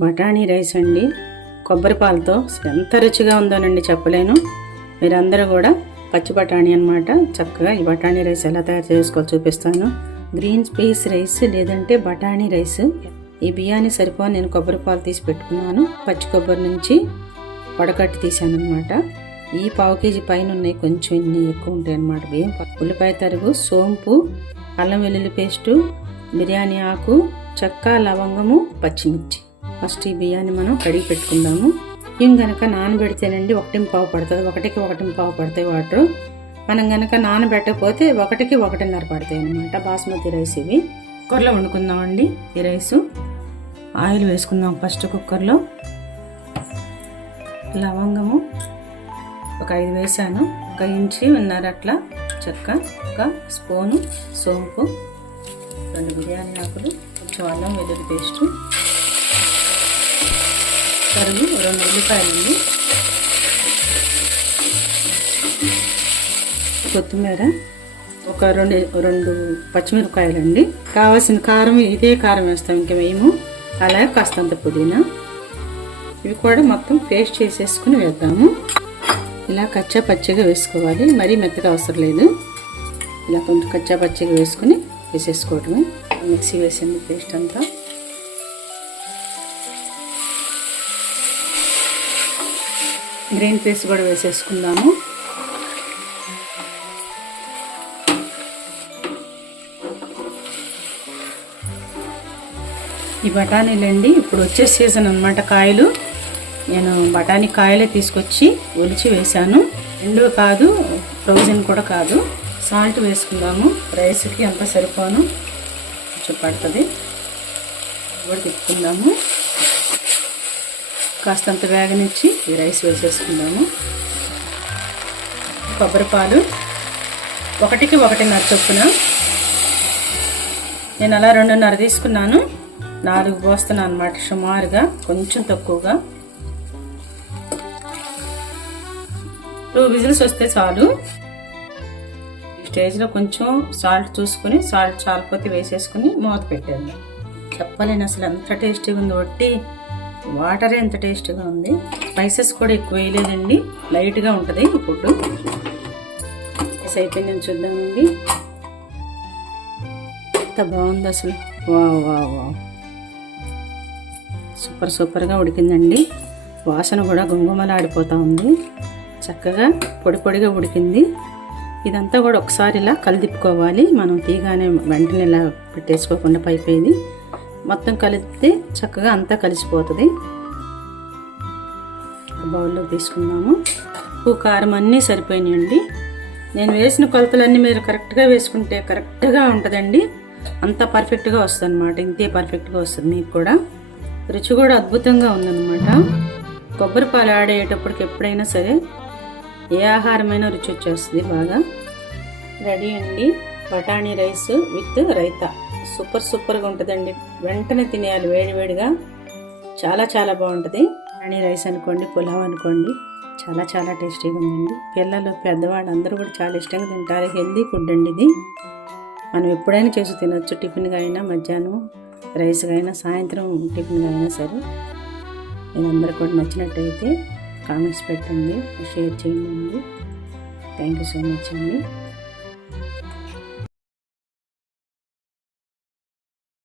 బఠానీ రైస్ అండి, కొబ్బరి పాలతో ఎంత రుచిగా ఉందోనండి చెప్పలేను. మీరందరూ కూడా పచ్చి బఠానీ అన్నమాట. చక్కగా ఈ బఠానీ రైస్ ఎలా తయారు చేసుకోవాలో చూపిస్తాను. గ్రీన్ పీస్ రైస్ లేదంటే బఠానీ రైస్. ఈ బియ్యాన్ని సరిపోని నేను కొబ్బరి పాలు తీసి పెట్టుకున్నాను. పచ్చి కొబ్బరి నుంచి వడకట్టి తీసాను అనమాట. ఈ పావు కేజీ పైన ఉన్నాయి, కొంచెం ఇన్ని ఎక్కువ ఉంటాయి అన్నమాట బియ్యం. ఉల్లిపాయ తరుగు, సోంపు, అల్లం వెల్లుల్లి పేస్టు, బిర్యానీ ఆకు, చెక్క, లవంగము, పచ్చిమిర్చి. ఫస్ట్ ఈ బియ్యాన్ని మనం కడిగి పెట్టుకుందాము. బియ్యం గనక నానబెడితేనండి 1.5 పడుతుంది, 1.5 పడతాయి వాటర్. మనం గనక నానబెట్టకపోతే 1.5 పడతాయి అనమాట. బాస్మతి రైస్ ఇవి. కుక్కర్లో వండుకుందామండి ఈ రైసు. ఆయిల్ వేసుకుందాం ఫస్ట్ కుక్కర్లో. లవంగము ఒక 5 వేసాను, 1 ఇంచి అట్లా చెక్క, 1 స్పూను సోంపు, 2 బిర్యానీ ఆకులు, కొంచెం అల్లం వెల్లుల్లి పేస్టు, తరుగు 2 ఉల్లిపాయలండి, కొత్తిమీర, ఒక 2 పచ్చిమిరపకాయలండి. కావాల్సిన కారం ఇదే కారం వేస్తాం, ఇంకా వేయము. అలాగే కాస్తంత పుదీనా. ఇవి కూడా మొత్తం పేస్ట్ చేసేసుకుని వేద్దాము. ఇలా కచ్చా పచ్చిగా వేసుకోవాలి, మరీ మెత్తగా అవసరం లేదు. ఇలా కొంచెం కచ్చా పచ్చిగా వేసుకుని వేసేసుకోవడమే. మిక్సీ వేసింది పేస్ట్ అంతా. గ్రీన్ పీస్ కూడా వేసేసుకుందాము. ఈ బఠానీలండి ఇప్పుడు వచ్చే సీజన్ అన్నమాట. కాయలు నేను బఠానీ కాయలే తీసుకొచ్చి ఒలిచి వేశాను. ఎండు కాదు, ఫ్రోజన్ కూడా కాదు. సాల్ట్ వేసుకుందాము. రైస్కి అంతా సరిపోను, కొంచెం పడుతుంది. కూడా తిప్పుకుందాము. కాస్తంత వేగనిచ్చి ఈ రైస్ వేసేసుకుందాము. కొబ్బరి పాలు 1కి 1.5 చొప్పున. నేను అలా 2.5 తీసుకున్నాను, 4 పోస్తున్నాను అన్నమాట. సుమారుగా కొంచెం తక్కువగా. 2 విజిల్స్ వస్తే చాలు. ఈ స్టేజ్లో కొంచెం సాల్ట్ చూసుకుని, సాల్ట్ చాలిపోతే వేసేసుకుని మూత పెట్టేద్దాం. చెప్పలేను అసలు ఎంత టేస్టీగా ఉంది. వట్టి వాటరే ఎంత టేస్టీగా ఉంది. స్పైసెస్ కూడా ఎక్కువ వేయలేదండి, లైట్గా ఉంటుంది ఈ ఫుడ్. అయిపోయింది చూద్దామండి. ఎంత బాగుంది అసలు. వావ్ వావ్ వావ్, సూపర్గా ఉడికిందండి. వాసన కూడా గుమగుమలాడిపోతూ ఉంది. చక్కగా పొడి పొడిగా ఉడికింది. ఇదంతా కూడా ఒకసారి ఇలా కలిదిప్పుకోవాలి. మనం తీగానే వెంటనే ఇలా పెట్టేసుకోకుండా పైపోయింది. మొత్తం కలిపితే చక్కగా అంతా కలిసిపోతుంది. బౌల్లో తీసుకుందాము. ఉప్పు కారం అన్నీ సరిపోయినాయండి. నేను వేసిన కొలతలన్నీ మీరు కరెక్ట్గా వేసుకుంటే కరెక్ట్గా ఉంటుందండి. అంత పర్ఫెక్ట్గా వస్తుంది అన్నమాట. ఇంతే పర్ఫెక్ట్గా వస్తుంది మీకు కూడా. రుచి కూడా అద్భుతంగా ఉందన్నమాట. కొబ్బరి పాలు యాడ్ అయ్యేటప్పటికి ఎప్పుడైనా సరే ఏ ఆహారమైనా రుచి వచ్చేస్తుంది బాగా. రెడీ అండి బఠానీ రైస్ విత్ రైతా. సూపర్గా ఉంటుందండి. వెంటనే తినేయాలి వేడివేడిగా. చాలా బాగుంటుంది. బఠానీ రైస్ అనుకోండి, పులావ్ అనుకోండి, చాలా టేస్టీగా ఉందండి. పిల్లలు పెద్దవాళ్ళు అందరూ కూడా చాలా ఇష్టంగా తింటారు. హెల్దీ ఫుడ్ అండి ఇది. మనం ఎప్పుడైనా చేసి తినొచ్చు. టిఫిన్గా అయినా, మధ్యాహ్నం రైస్గా అయినా, సాయంత్రం టిఫిన్గా అయినా సరే. నేను అందరూ కూడా నచ్చినట్టయితే కామెంట్స్ పెట్టండి, షేర్ చేయండి. థ్యాంక్ యూ సో మచ్ అండి.